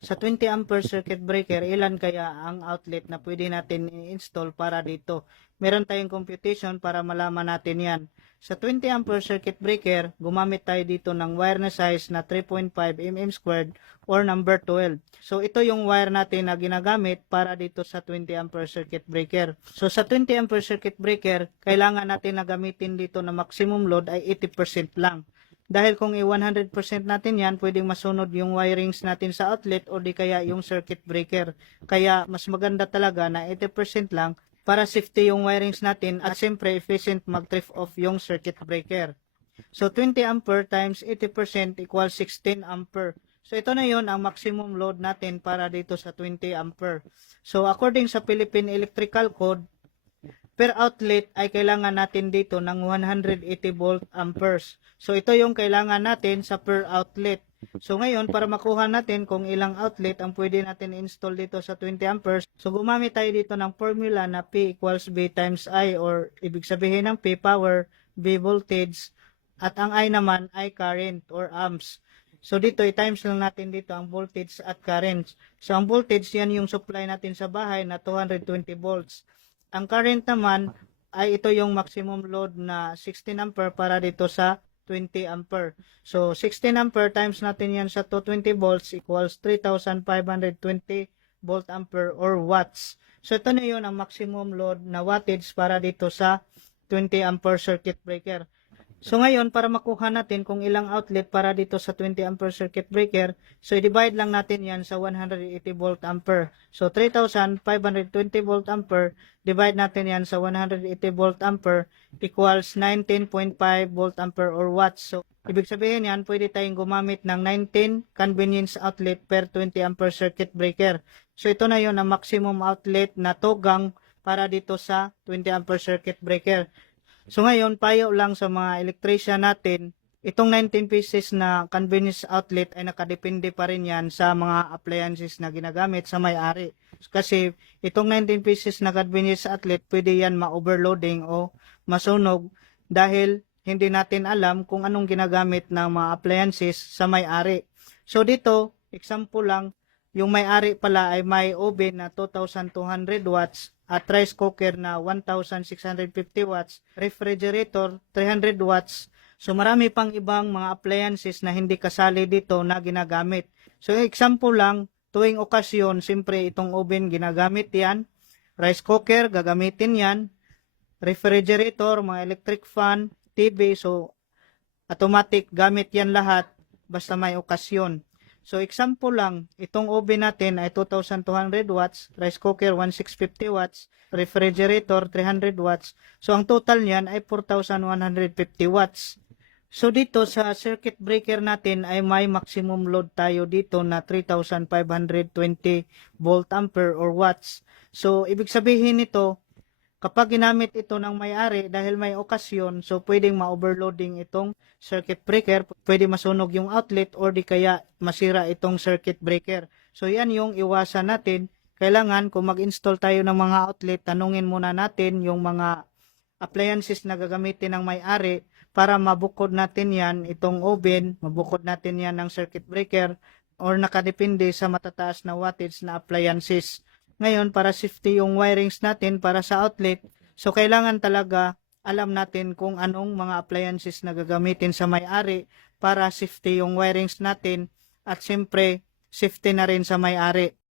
Sa 20 ampere circuit breaker, ilan kaya ang outlet na pwede natin i-install para dito? Meron tayong computation para malaman natin yan. Sa 20 ampere circuit breaker, gumamit tayo dito ng wire na size na 3.5 mm squared or number 12. So ito yung wire natin na ginagamit para dito sa 20 ampere circuit breaker. So sa 20 ampere circuit breaker, kailangan natin na gamitin dito na maximum load ay 80% lang. Dahil kung i-100% natin yan, pwedeng masunod yung wirings natin sa outlet o di kaya yung circuit breaker. Kaya mas maganda talaga na 80% lang para safety yung wirings natin at siyempre efficient mag-trip off yung circuit breaker. So 20 ampere times 80% equals 16 ampere. So ito na yon ang maximum load natin para dito sa 20 ampere. So according sa Philippine Electrical Code, per outlet ay kailangan natin dito ng 180 volt amperes. So ito yung kailangan natin sa per outlet. So ngayon para makuha natin kung ilang outlet ang pwede natin install dito sa 20 amperes, so gumamit tayo dito ng formula na P equals B times I, or ibig sabihin ng P power, B voltage, at ang I naman ay current or amps. So dito i-times lang natin dito ang voltage at current. So ang voltage yan yung supply natin sa bahay na 220 volts. Ang current naman ay ito yung maximum load na 16 ampere para dito sa 20 ampere. So 16 ampere times natin yan sa 220 volts equals 3,520 volt ampere or watts. So ito na yun ang maximum load na wattage para dito sa 20 ampere circuit breaker. So ngayon, para makuha natin kung ilang outlet para dito sa 20 ampere circuit breaker, so i-divide lang natin yan sa 180 volt ampere. So 3,520 volt ampere, divide natin yan sa 180 volt ampere equals 19.5 volt ampere or watts. So ibig sabihin yan, pwede tayong gumamit ng 19 convenience outlet per 20 ampere circuit breaker. So ito na yon ang maximum outlet na tugang para dito sa 20 ampere circuit breaker. So ngayon, payo lang sa mga electrician natin, itong 19 pieces na convenience outlet ay nakadepende pa rin yan sa mga appliances na ginagamit sa may-ari. Kasi itong 19 pieces na convenience outlet, pwede yan ma-overloading o masunog dahil hindi natin alam kung anong ginagamit ng mga appliances sa may-ari. So dito, example lang, yung may-ari pala ay may oven na 2,200 watts at rice cooker na 1,650 watts, refrigerator 300 watts. So marami pang ibang mga appliances na hindi kasali dito na ginagamit. So example lang, tuwing okasyon, siyempre itong oven ginagamit yan, rice cooker gagamitin yan, refrigerator, mga electric fan, TV, so automatic gamit yan lahat basta may okasyon. So example lang, itong oven natin ay 2,200 watts, rice cooker 1,650 watts, refrigerator 300 watts. So ang total niyan ay 4,150 watts. So dito sa circuit breaker natin ay may maximum load tayo dito na 3,520 volt ampere or watts. So ibig sabihin nito, kapag ginamit ito ng may-ari dahil may okasyon, so pwedeng ma-overloading itong circuit breaker, pwede masunog yung outlet or di kaya masira itong circuit breaker. So yan yung iwasan natin. Kailangan kung mag-install tayo ng mga outlet, tanungin muna natin yung mga appliances na gagamitin ng may-ari para mabukod natin yan, itong oven, mabukod natin yan ng circuit breaker or nakadepende sa matataas na wattage na appliances. Ngayon, para safety yung wirings natin para sa outlet, so kailangan talaga alam natin kung anong mga appliances na gagamitin sa may-ari para safety yung wirings natin at siyempre safety na rin sa may-ari.